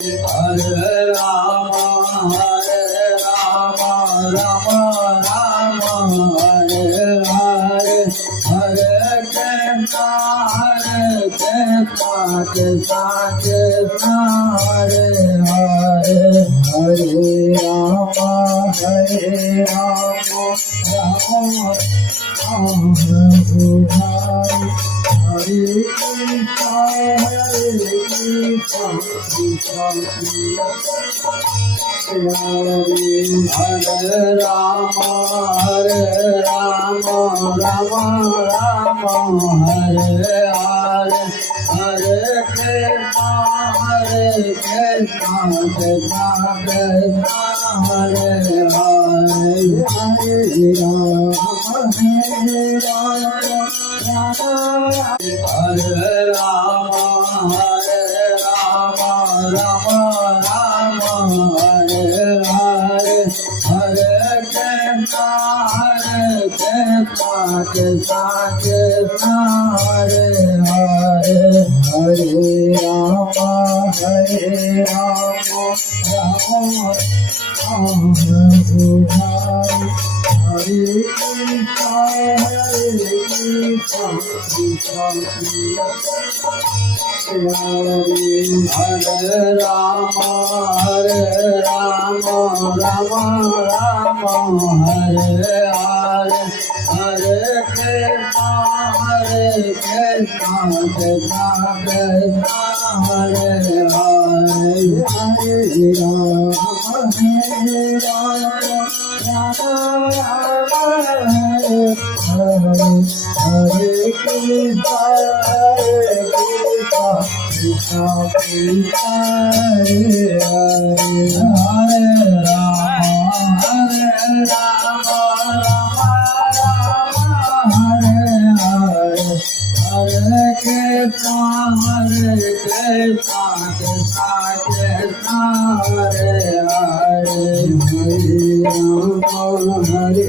Hare Rama, Rama Rama, Hare Hare, Hare Krishna, Krishna Krishna, Hare Hare, Hare Rama, Rama Hare Krishna, Krishna Hare Rama, Rama Rama, Hare Hare, Hare Krishna, Krishna Krishna, Hare Hare, Hare Rama, Hare Rama, Rama Rama, Hare Hare, Hare Krishna, Krishna Krishna, Hare Hare, Hare Rama, Rama Hare Krishna, Krishna Hare Rama, Rama Rama, Hare Hare, Hare Krishna, Krishna Krishna, Hare Hare, Hare Rama, Hare Krishna, Krishna Krishna, Hare Hare, Hare Rama, Hare Hare, Hare Krishna, Krishna Krishna, Hare Hare, Hare Rama, Hare